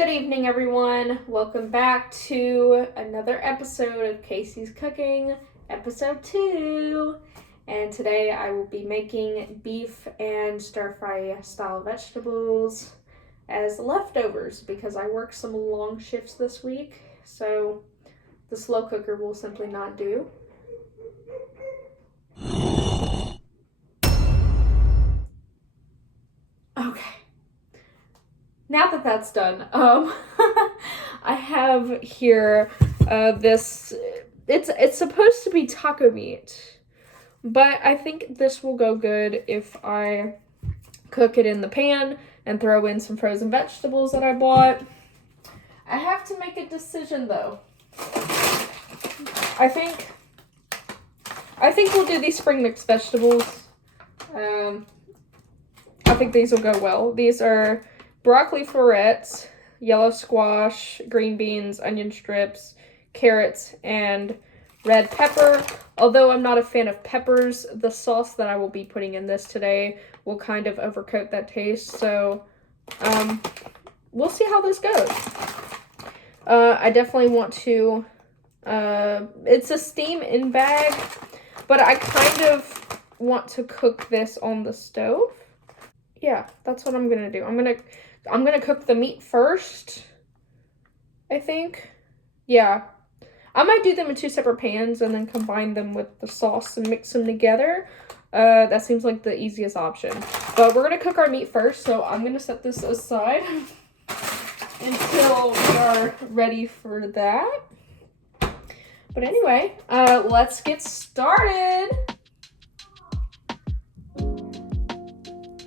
Good evening, everyone. Welcome back to another episode of Kasey's Cooking, episode 2. And today I will be making beef and stir-fry style vegetables as leftovers because I worked some long shifts this week, so the slow cooker will simply not do. Okay. Now that that's done, I have here this, it's supposed to be taco meat, but I think this will go good if I cook it in the pan and throw in some frozen vegetables that I bought. I have to make a decision though. I think we'll do these spring mixed vegetables. I think these will go well. These are broccoli florets, yellow squash, green beans, onion strips, carrots, and red pepper. Although I'm not a fan of peppers, the sauce that I will be putting in this today will kind of overcoat that taste. So we'll see how this goes. I definitely want to, it's a steam in bag, but I kind of want to cook this on the stove. Yeah, that's what I'm gonna do. I'm gonna cook the meat first, I think. Yeah. I might do them in 2 separate pans and then combine them with the sauce and mix them together. That seems like the easiest option. But we're gonna cook our meat first, so I'm gonna set this aside until we are ready for that. But anyway, let's get started.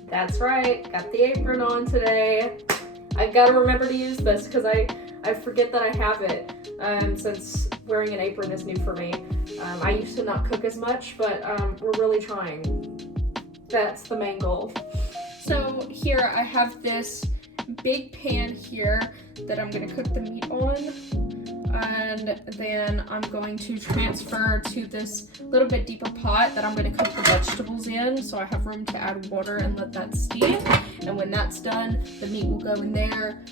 That's right, got the apron on today. I gotta remember to use this because I forget that I have it, since wearing an apron is new for me. I used to not cook as much, but we're really trying. That's the main goal. So here I have this big pan here that I'm gonna cook the meat on. And then I'm going to transfer to this little bit deeper pot that I'm going to cook the vegetables in, so I have room to add water and let that steam. And when that's done, the meat will go in there,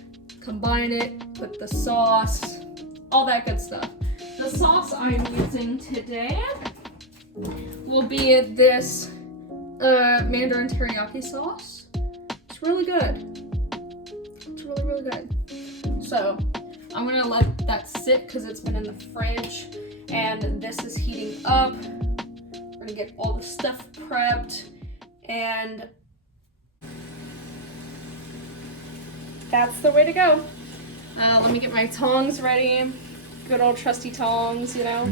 combine it, put the sauce, all that good stuff. The sauce I'm using today will be this Mandarin teriyaki sauce. It's really good. It's really, really good. So I'm gonna let that sit because it's been in the fridge and this is heating up. We're gonna get all the stuff prepped and that's the way to go. Let me get my tongs ready. Good old trusty tongs, you know.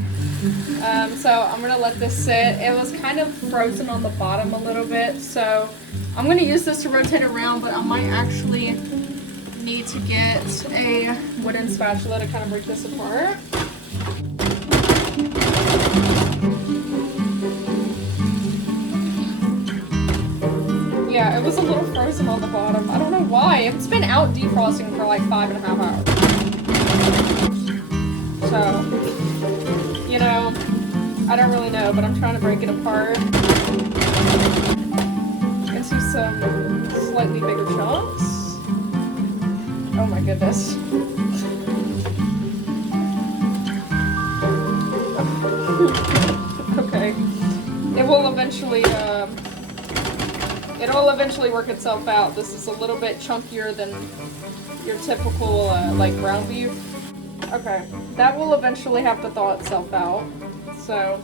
So I'm gonna let this sit. It was kind of frozen on the bottom a little bit, so I'm gonna use this to rotate around, but I might actually need to get a wooden spatula to kind of break this apart. Yeah, it was a little frozen on the bottom. I don't know why. It's been out defrosting for like 5.5 hours. So, you know, I don't really know, but I'm trying to break it apart into some slightly bigger chunks. Oh my goodness. Okay. It'll eventually work itself out. This is a little bit chunkier than your typical like ground beef. Okay. That will eventually have to thaw itself out. So,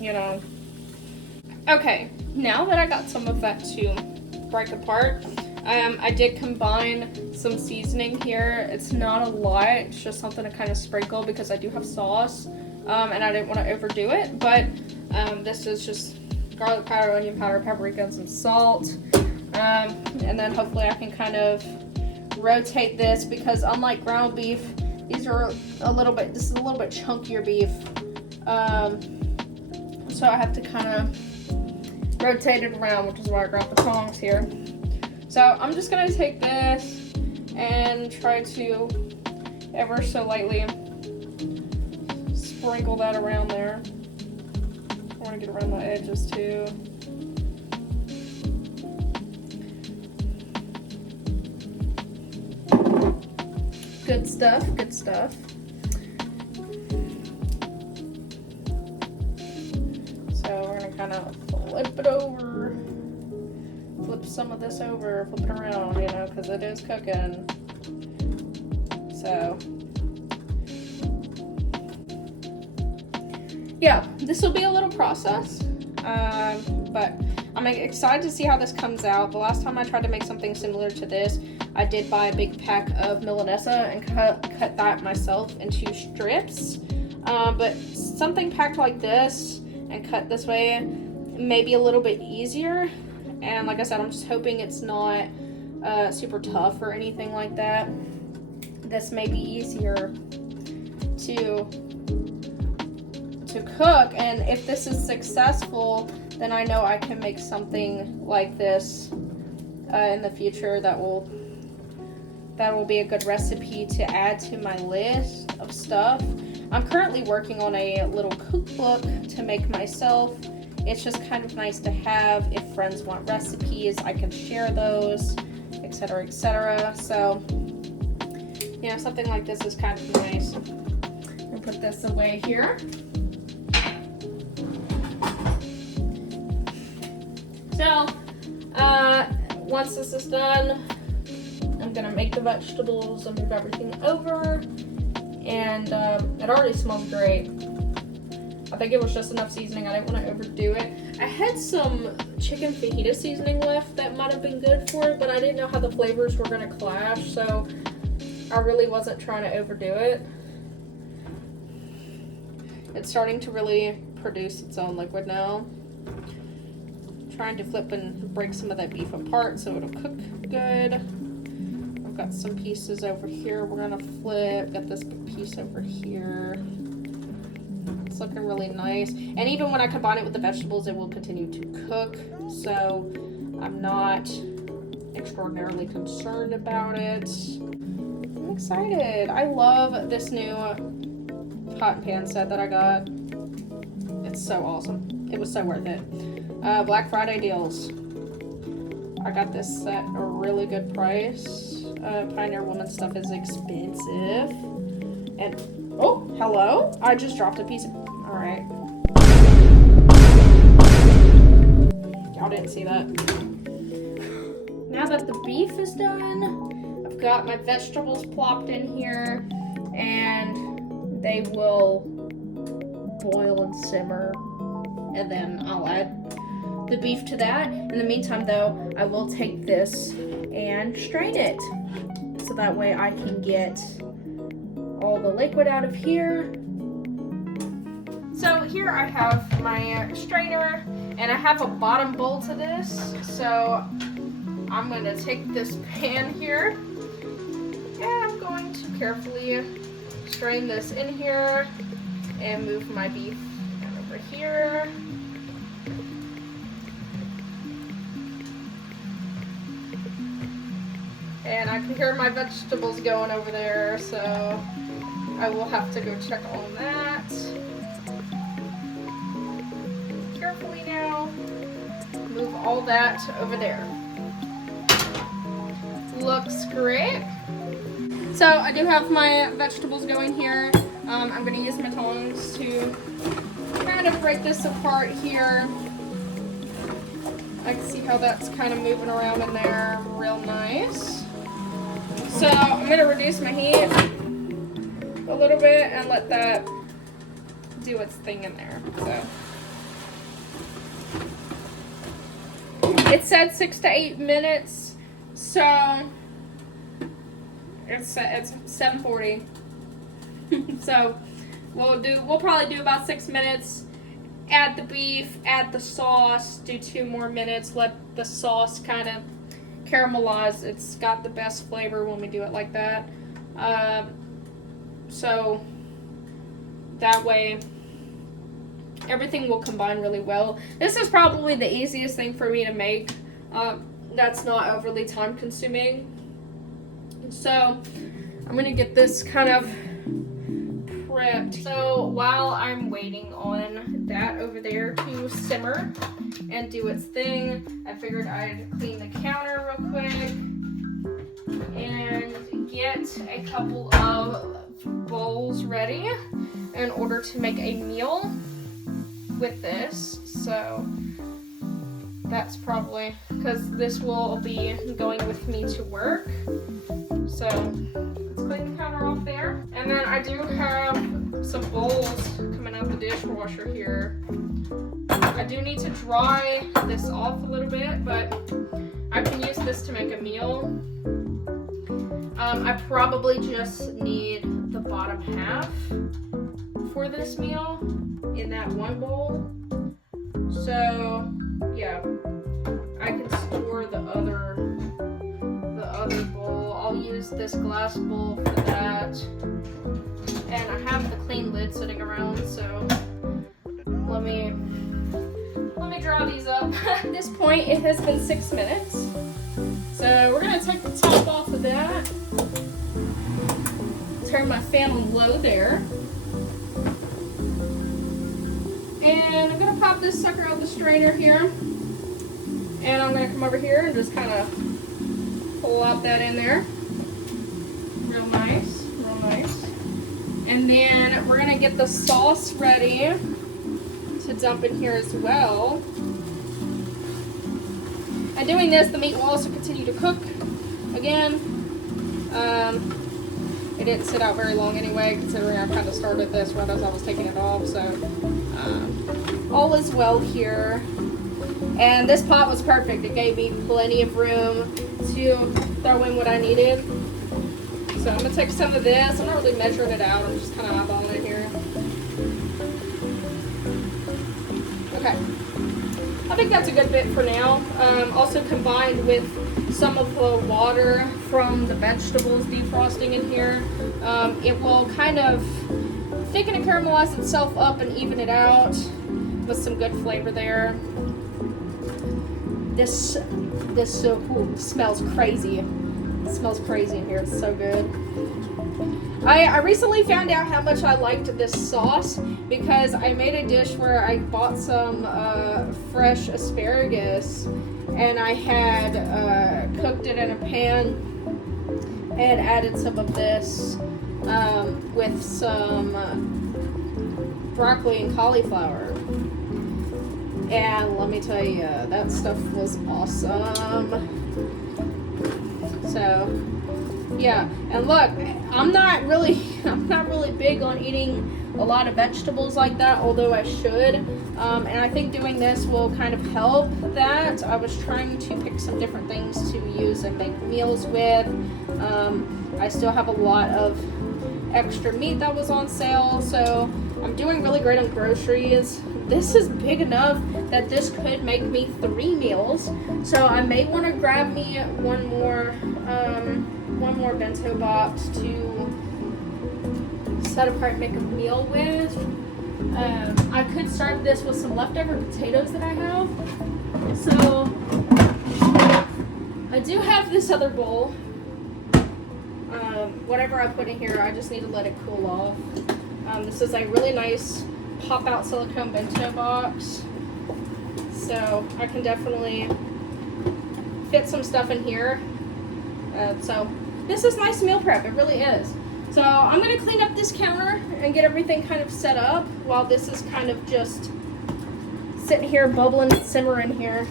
you know. Okay. Now that I got some of that to break apart, I did combine some seasoning here. It's not a lot, it's just something to kind of sprinkle because I do have sauce, and I didn't want to overdo it, but this is just garlic powder, onion powder, paprika, and some salt, and then hopefully I can kind of rotate this because unlike ground beef, these are this is a little bit chunkier beef, so I have to kind of rotate it around, which is why I grabbed the tongs here. So I'm just gonna take this and try to ever so lightly sprinkle that around there. I want to get around the edges too. Good stuff, good stuff. So we're gonna kind of flip it over. Flip some of this over, flip it around, you know, because it is cooking. So, yeah, this will be a little process, but I'm excited to see how this comes out. The last time I tried to make something similar to this, I did buy a big pack of Milanesa and cut that myself into strips, but something packed like this and cut this way may be a little bit easier. And like I said, I'm just hoping it's not super tough or anything like that. This may be easier to cook, and if this is successful, then I know I can make something like this in the future that will be a good recipe to add to my list of stuff. I'm currently working on a little cookbook to make myself. It's just kind of nice to have. If friends want recipes, I can share those, etc., etc. So, you know, something like this is kind of nice. I'll put this away here. So, once this is done, I'm gonna make the vegetables and move everything over. And it already smells great. I think it was just enough seasoning. I didn't want to overdo it. I had some chicken fajita seasoning left that might have been good for it, but I didn't know how the flavors were going to clash, so I really wasn't trying to overdo it. It's starting to really produce its own liquid now. I'm trying to flip and break some of that beef apart so it'll cook good. I've got some pieces over here we're going to flip. Got this piece over here. It's looking really nice. And even when I combine it with the vegetables, it will continue to cook. So I'm not extraordinarily concerned about it. I'm excited. I love this new pot and pan set that I got. It's so awesome. It was so worth it. Black Friday deals. I got this at a really good price. Pioneer Woman stuff is expensive. And, oh, hello? I just dropped a piece of, all right. Y'all didn't see that. Now that the beef is done, I've got my vegetables plopped in here, and they will boil and simmer, and then I'll add the beef to that. In the meantime, though, I will take this and strain it, so that way I can get all the liquid out of here. So here I have my strainer, and I have a bottom bowl to this, so I'm going to take this pan here, and I'm going to carefully strain this in here and move my beef over here. And I can hear my vegetables going over there, so I will have to go check on that. Carefully now, move all that over there. Looks great. So I do have my vegetables going here. I'm going to use my tongs to kind of break this apart here. I can see how that's kind of moving around in there real nice. So I'm going to reduce my heat a little bit and let that do its thing in there. So it said 6 to 8 minutes, so it's 7:40. So we'll probably do about 6 minutes. Add the beef, add the sauce, do 2 more minutes, let the sauce kind of caramelize. It's got the best flavor when we do it like that. So that way everything will combine really well. This is probably the easiest thing for me to make. That's not overly time consuming. So I'm gonna get this kind of prepped. So while I'm waiting on that over there to simmer and do its thing, I figured I'd clean the counter real quick and get get a couple of bowls ready in order to make a meal with this. So that's probably because this will be going with me to work. So let's clean the counter off there. And then I do have some bowls coming out the dishwasher here. I do need to dry this off a little bit, but I can use this to make a meal. I probably just need the bottom half for this meal in that one bowl. So yeah, I can store the other bowl. I'll use this glass bowl for that. And I have the clean lid sitting around, so let me draw these up. At this point, it has been 6 minutes. So we're gonna take the top off of that. Turn my fan on low there. And I'm gonna pop this sucker out the strainer here. And I'm gonna come over here and just kind of pull out that in there. Real nice, real nice. And then we're gonna get the sauce ready to dump in here as well. And doing this, the meat will also continue to cook. Again, it didn't sit out very long anyway, considering I kind of started this right as I was taking it off. So all is well here. And this pot was perfect. It gave me plenty of room to throw in what I needed. So I'm gonna take some of this. I'm not really measuring it out. I'm just kind of eyeballing it here. Okay. I think that's a good bit for now. Also combined with some of the water from the vegetables defrosting in here, it will kind of thicken and caramelize itself up and even it out with some good flavor there. This so cool. Smells crazy. It smells crazy in here. It's so good. I recently found out how much I liked this sauce because I made a dish where I bought some fresh asparagus and I had cooked it in a pan and added some of this with some broccoli and cauliflower. And let me tell you, that stuff was awesome. So yeah, and look, I'm not really big on eating a lot of vegetables like that, although I should. And I think doing this will kind of help that. I was trying to pick some different things to use and make meals with. I still have a lot of extra meat that was on sale, so I'm doing really great on groceries. This is big enough that this could make me 3 meals. So I may want to grab me one more bento box to set apart and make a meal with. I could start this with some leftover potatoes that I have. So I do have this other bowl. Whatever I put in here, I just need to let it cool off. This is a really nice pop-out silicone bento box. So I can definitely fit some stuff in here. So this is nice meal prep, it really is. So I'm gonna clean up this counter and get everything kind of set up while this is kind of just sitting here bubbling, simmering here.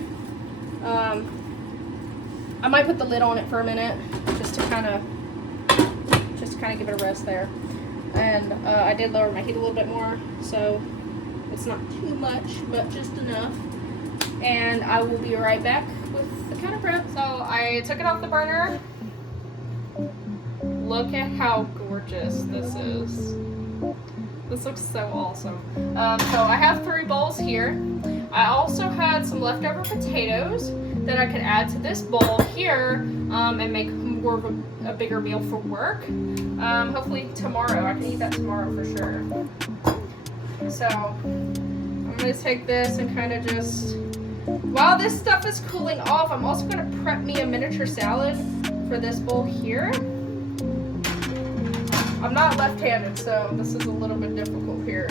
I might put the lid on it for a minute just to kind of give it a rest there. And I did lower my heat a little bit more, so it's not too much, but just enough. And I will be right back with the counter prep. So I took it off the burner. Look at how gorgeous this is. This looks so awesome. So I have 3 bowls here. I also had some leftover potatoes that I could add to this bowl here and make more of a bigger meal for work. Hopefully tomorrow. I can eat that tomorrow for sure. So I'm going to take this and kind of just, while this stuff is cooling off, I'm also going to prep me a miniature salad for this bowl here. I'm not left-handed, so this is a little bit difficult here.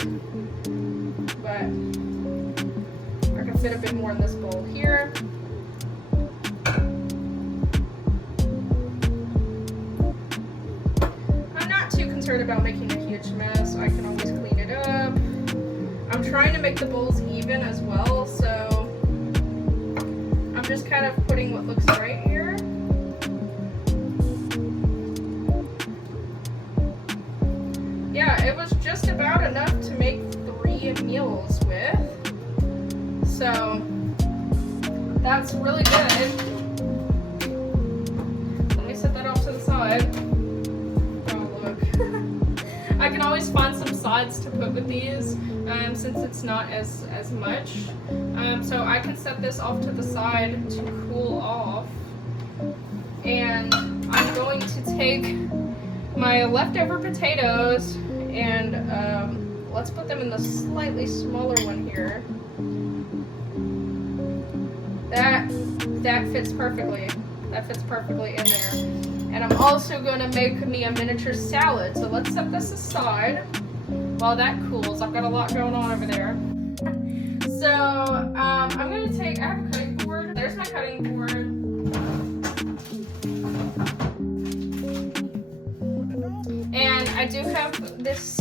But I can fit a bit more in this bowl here. concerned about making a huge mess. I can always clean it up. I'm trying to make the bowls even as well, so I'm just kind of putting what looks right here. Yeah, it was just about enough to make 3 meals with. So that's really good. Let me set that off to the side. Oh, look. I can always find some sides to put with these since it's not as much. So I can set this off to the side to cool off. And I'm going to take my leftover potatoes and let's put them in the slightly smaller one here. That fits perfectly. That fits perfectly in there. And I'm also going to make me a miniature salad. So let's set this aside while that cools. I've got a lot going on over there. So I'm going to take, I have a cutting board. There's my cutting board. And I do have this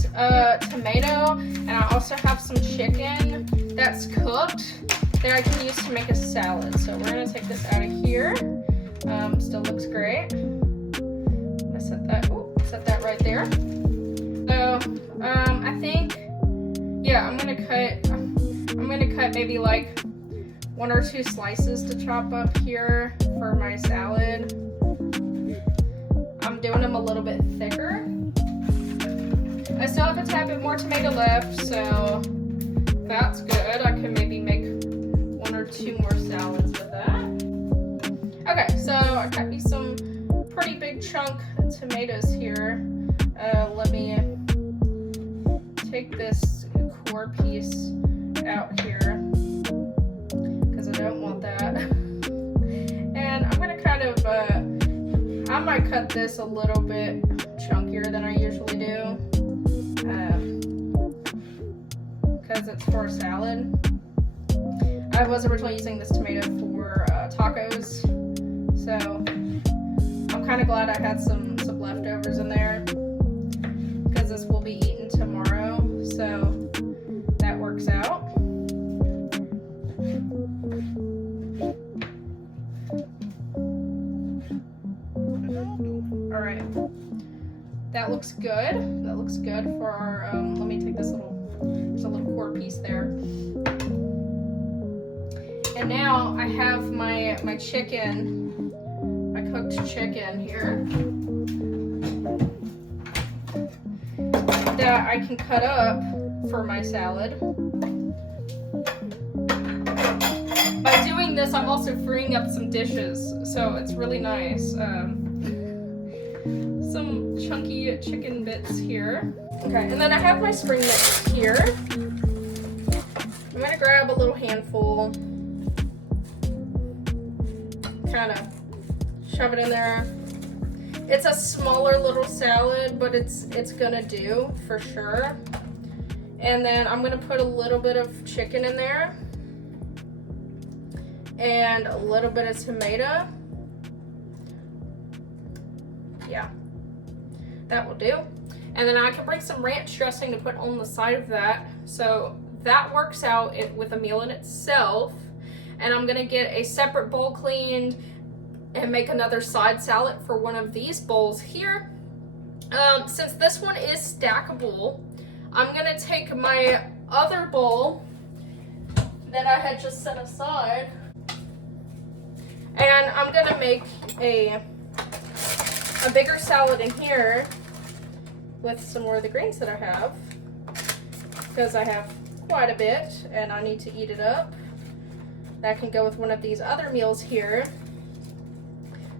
tomato, and I also have some chicken that's cooked that I can use to make a salad. So we're gonna take this out of here. Still looks great. I'm gonna set that right there. So I think, yeah, I'm gonna cut maybe like 1 or 2 slices to chop up here for my salad. I'm doing them a little bit thicker. I still have a tad bit more tomato left, so that's good. I can maybe make 1 or 2 more salads with that. Okay, so I cut me some pretty big chunk tomatoes here. Let me take this core piece out here because I don't want that. And I'm gonna kind of, I might cut this a little bit chunkier than I usually do because it's for a salad. I was originally using this tomato for tacos, so I'm kind of glad I had some leftovers in there because this will be eaten tomorrow, so that works out. All right, that looks good. That looks good for our, let me take this there's a little core piece there. And now I have my chicken, my cooked chicken here that I can cut up for my salad. By doing this, I'm also freeing up some dishes, so it's really nice. Some chunky chicken bits here. Okay, and then I have my spring mix here. I'm gonna grab a little handful, kind of shove it in there. It's a smaller little salad, but it's gonna do for sure. And then I'm gonna put a little bit of chicken in there and a little bit of tomato. Yeah, that will do. And then I can bring some ranch dressing to put on the side of that. So that works out with a meal in itself. And I'm gonna get a separate bowl cleaned and make another side salad for one of these bowls here. Since this one is stackable, I'm gonna take my other bowl that I had just set aside, and I'm gonna make a bigger salad in here with some more of the greens that I have, because I have quite a bit and I need to eat it up. That can go with one of these other meals here.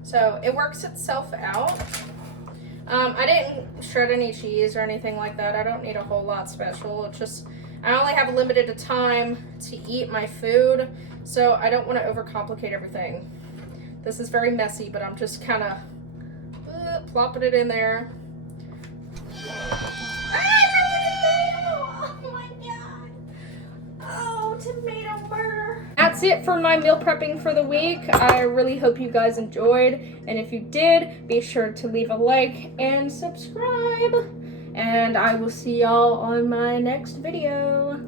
So it works itself out. I didn't shred any cheese or anything like that. I don't need a whole lot special. It's just, I only have limited time to eat my food, so I don't want to overcomplicate everything. This is very messy, but I'm just kind of plopping it in there. Tomato murder. That's it for my meal prepping for the week. I really hope you guys enjoyed, and if you did, be sure to leave a like and subscribe. and I will see y'all on my next video.